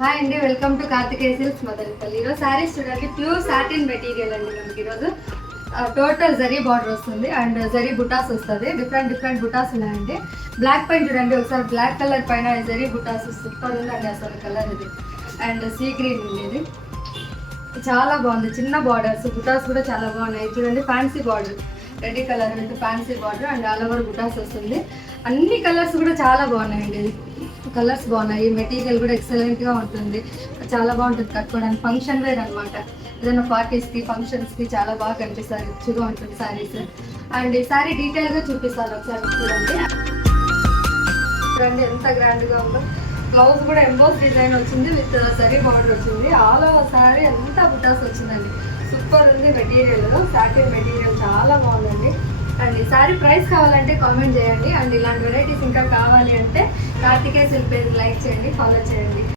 Hi అండి, welcome to Karthikeya silks Madanapalle. ఈరోజు శారీస్ చూడండి, ప్యూర్ సాటిన్ మెటీరియల్ అండి. మనకి ఈరోజు టోటల్ జరీ బార్డర్ వస్తుంది అండ్ జరీ బుటాస్ వస్తుంది. డిఫరెంట్ బుటాస్ ఉన్నాయండి. బ్లాక్ పైన చూడండి, ఒకసారి బ్లాక్ కలర్ పైన జరీ బుటాస్ సూపర్ ఉందండి అసలు కలర్ ఇది. అండ్ సీ గ్రీన్ ఉంది ఇది, చాలా బాగుంది. చిన్న బార్డర్స్, బుటాస్ కూడా చాలా బాగున్నాయి. చూడండి fancy border, red colour with fancy border and all over బుటాస్ వస్తుంది. అన్ని కలర్స్ కూడా చాలా బాగున్నాయండి. కలర్స్ బాగున్నాయి, మెటీరియల్ కూడా ఎక్సలెంట్గా ఉంటుంది, చాలా బాగుంటుంది కట్టుకోవడానికి. ఫంక్షన్ వేర్ అనమాట, ఏదైనా పార్టీస్కి ఫంక్షన్స్కి చాలా బాగా కనిపిస్తారు, రిచ్గా ఉంటుంది శారీస్. అండ్ ఈ శారీ డీటెయిల్గా చూపిస్తాను, ఒకసారి చూడండి. చూడండి ఎంత గ్రాండ్గా ఉందో. బ్లౌజ్ కూడా ఎంబోస్ డిజైన్ వచ్చింది విత్ సరీ బార్డర్ వచ్చింది. ఆల్ ఓవర్ శారీ అంతా బుటాస్ వచ్చిందండి. సూపర్ ఉంది మెటీరియల్, సాటిన్ మెటీరియల్ చాలా బాగుందండి. అండ్ ఈ సారీ ప్రైస్ కావాలంటే కామెంట్ చేయండి. అండ్ ఇలాంటి వెరైటీస్ ఇంకా కావాలి అంటే కార్తికేయ సిల్క్ పేజ్ లైక్ చేయండి, ఫాలో చేయండి.